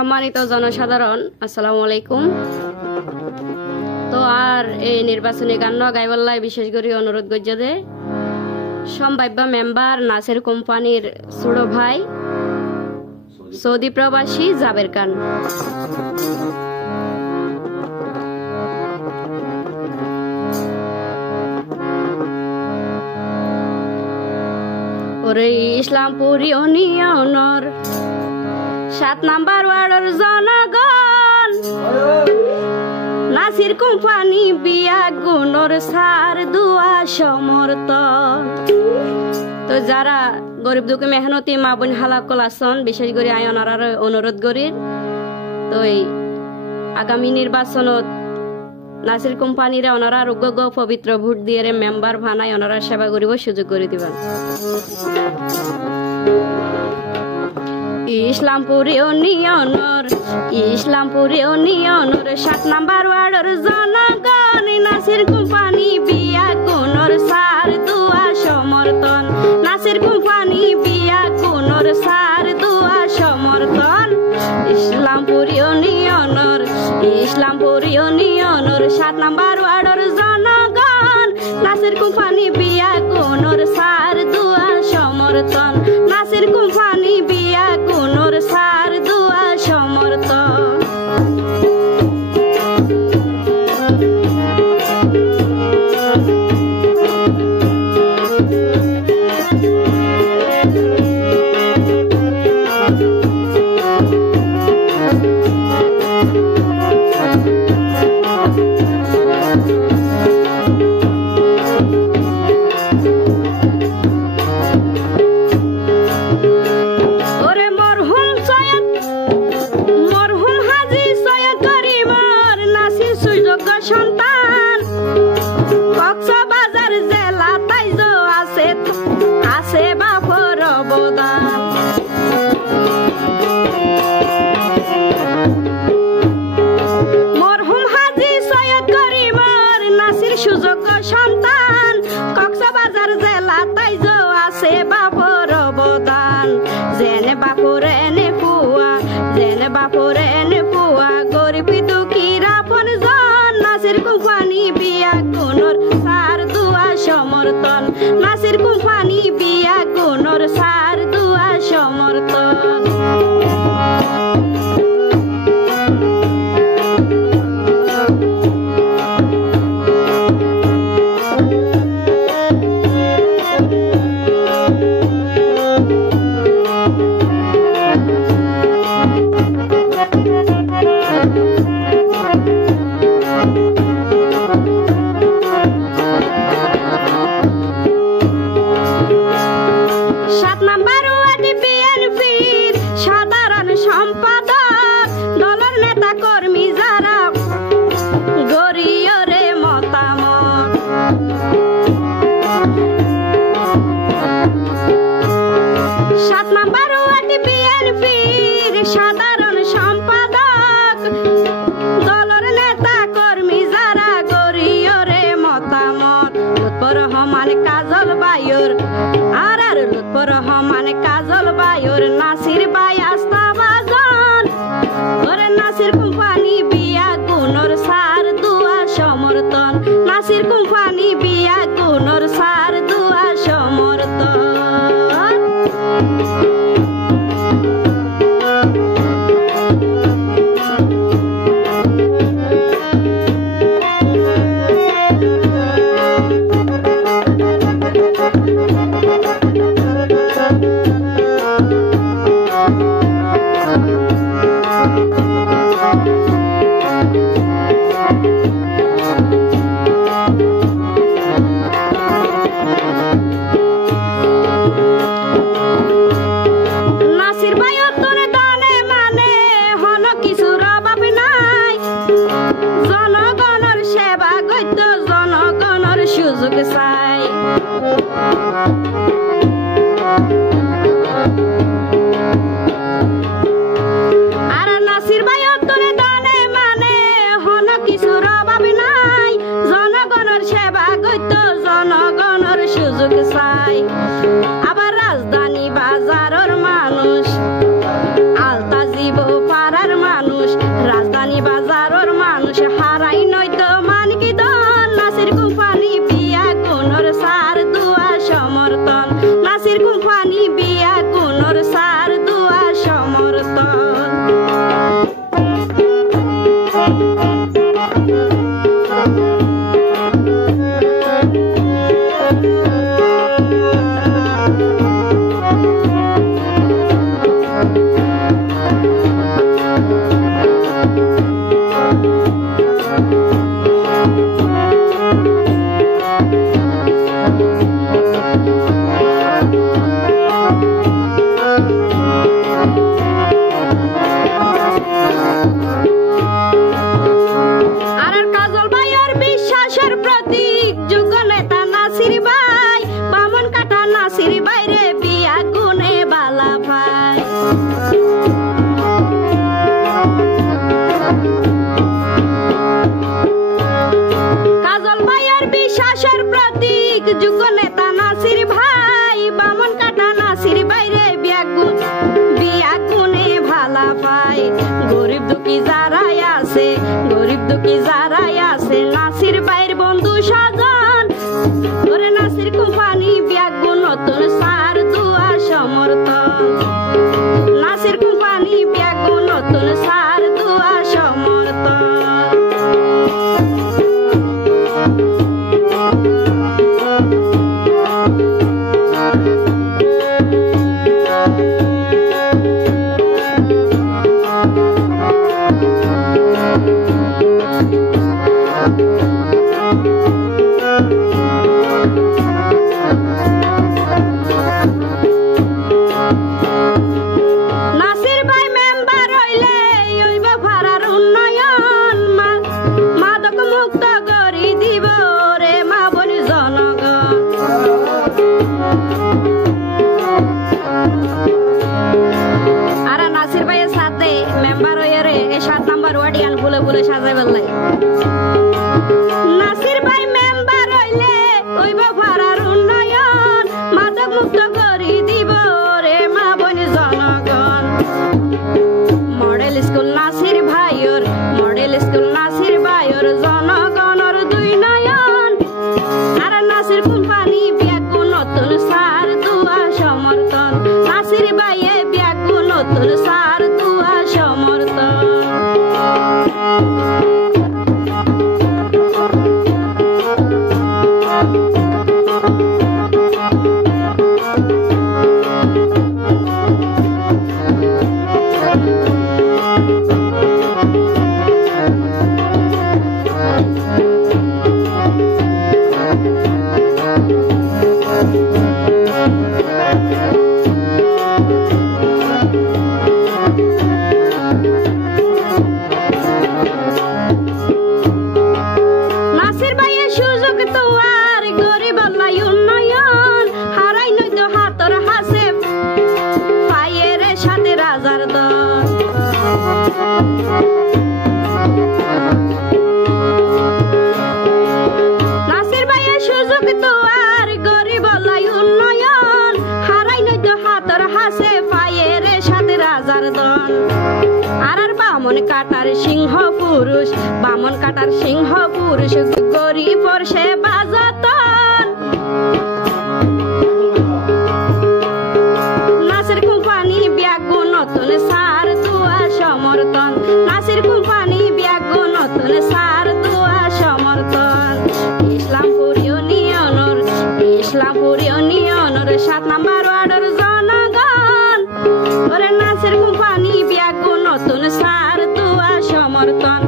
সম্মানিত জনসাধারণ, আসসালামু আলাইকুম। তো আর এই নির্বাচনী গান গাইবাল্লাই বিশেষ করে অনুরোধ করছে যে সম্ভাব্য মেম্বার নাসির কোম্পানির ছোট ভাই সৌদি প্রবাসী জাবের খান। ওরে ইসলামপুর ইউনিয়নের 7 নাম্বার ওয়ার্ডের জনগণ, নাসির কোম্পানি বিয়া গুণর সার দুয়া সমর্থন। তো যারা গরিব দুঃখী মেহনতি মা বোন হালাকল আসন, বিশেষ করে আয়নার অনুরোধ করি তো আগামী নির্বাচনত নাসির কোম্পানির ওনারা যোগ্য পবিত্র ভোট দিয়ে মেম্বার ভানায় ওনারা সেবা করিব সুযোগ করে দিবেন। ইসলামপুর ইউনিয়নের 7 নাম্বার ওয়ার্ডের জনগণ, নাসির কোম্পানি বিয়া গুণর সার দুয়া সমর্থন। নাসির কোম্পানি বিয়া গুণর সার দুয়া সমর্থন। ইসলামপুর ইউনিয়নের 7 নাম্বার ওয়ার্ডের জনগণ, নাসির কোম্পানি বিয়া গুণর সার দুয়া সমর্থন। নাসির কোম্পানি বিয়া গুণর সার দুয়া সমর্থন। সন্তান কক্সবাজার জেলা তাইজ আছে বাপর অবদান। মরহুম হাজী সৈয়দ করিমর নাসির সুযোগ্য সন্তান, কক্সবাজার জেলা তাইজ আছে বাপর অবদান। জেনে বাপুর এনে পুয়া গরিব দুঃখীর আপন জন, নাসির কোম্পানি বিয়া গুণর সার দুয়া সমর্থন। নাসির কোম্পানি বিয়া গুণর সার দুয়া সমর্থন। সাধারণ সম্পাদক দলের নেতা কর্মী যারা গরিয়রে মতামত। 7 নাম্বার ওয়ার্ড বিএনপির সাধারণ সম্পাদক দলের নেতা কর্মী যারা গরিয়রে মতামত। লুৎফর রহমান কাজল বায়ুর লুৎফর রহমান কাজল বায়ুর নাসির বাই আস্তাবাজন। ওরে নাসির কোম্পানি বিয়া গুণর সার দুয়া সমর্থন। নাসির কোম্পানি বিয়া গুণর সার দুয়া সমর্থন। নাসির ভাইয়ের তোরে দানে মানে হন কিছুর অভাব নাই। জনগণের সেবা গদ্য জনগণের সুযোগ চাই। আর নাসির ভাইয়ের তোরে দানে মানে হন কিছুর অভাব নাই। জনগণের সেবা গদ্য জনগণের সুযোগ চাই। আবার রাজধানী বাজারের মানুষ আলতা জীব পাড়ার বাজারর মানুষ হারাই নয়তো মানকি দন নাসির কোম্পানি বিয়া গুণর সার দুয়া সমর্থন নাসির কোম্পানি বিয়া গুণর সার দুয়া সমর্থন যোগ্য নেতা নাসির ভাই বামন কাটা নাসির বাইরে বিয়া গুনে ভালা পাই গরিব দুঃখী যারাই আছে নাসির বাইর বন্ধু সাজন ধরে নাসির কোম্পানি বিয়া গুণ নতুন সার দুয়া সমর্থন নাসির কোম্পানি বিয়া গুণ নতুন সার দুয়া সমর্থন সাজাই বেলাই নাসির ভাই মেম্বার হইলে ওইব ভাড়ার উন্নয়ন মাদক মুক্ত করি দিব রে মা বনি জনগণ মডেল স্কুল নাসির ভাইয়র জনগণর দুই নয়ন আর নাসির কোম্পানি বিয়াকু নতুন সার দুয়া সমর্থন নাসির ভাইয়ে বিয়াকু নতুন সার দুয়া সমর্থন নাসির ভাইয়ের সুযোগ তো আর গরিব লাই উন্নয়ন হারাই নয়তো হাতর হাসে পায়ের সাথে রাজার দন আর বামন কাটার সিংহ পুরুষ গরিব সে বাজাতন নাসির কোম্পানি বিয়াগু নতুন সার দুয়া সমর্থন নাসির কোম্পানি বিয়াগু নতুন সার দুয়া সমর্থন ইসলামপুর ইউনিয়নের 7 নম্বর ওয়ার্ডের জনগণ ওরে নাসির কোম্পানি বিয়াগু নতুন সার দুয়া সমর্থন